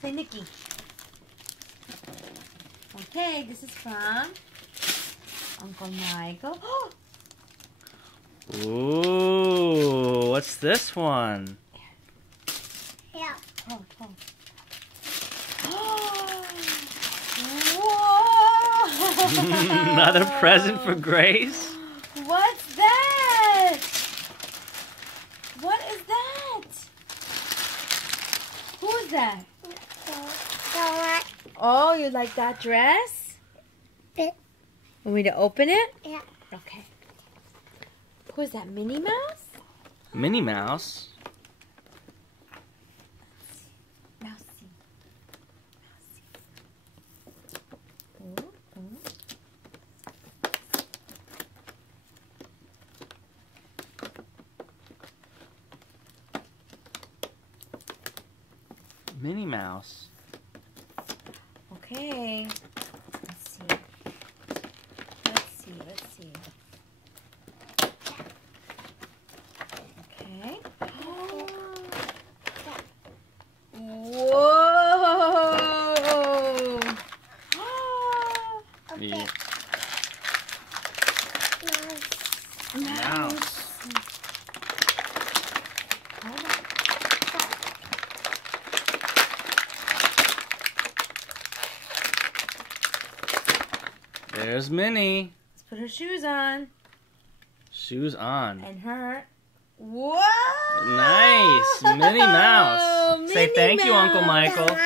Say Nikki. Okay, this is from Uncle Michael. Ooh, what's this one? Yeah. Oh. Whoa! Another present for Grace? What's that? What is that? Who is that? Oh, you like that dress? Bit. Want me to open it? Yeah. Okay. Who is that, Minnie Mouse? Minnie Mouse? Mousy. Minnie Mouse. Okay. Let's see. Okay. Whoa! Yeah. Mouse. There's Minnie. Let's put her shoes on. Shoes on. And her. Whoa! Nice. Minnie Mouse. Say Minnie thank you, Uncle Mouse. Michael.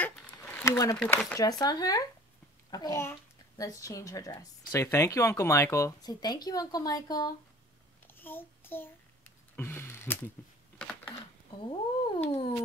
You want to put this dress on her? Okay. Yeah. Let's change her dress. Say thank you, Uncle Michael. Say thank you, Uncle Michael. Thank you. Oh.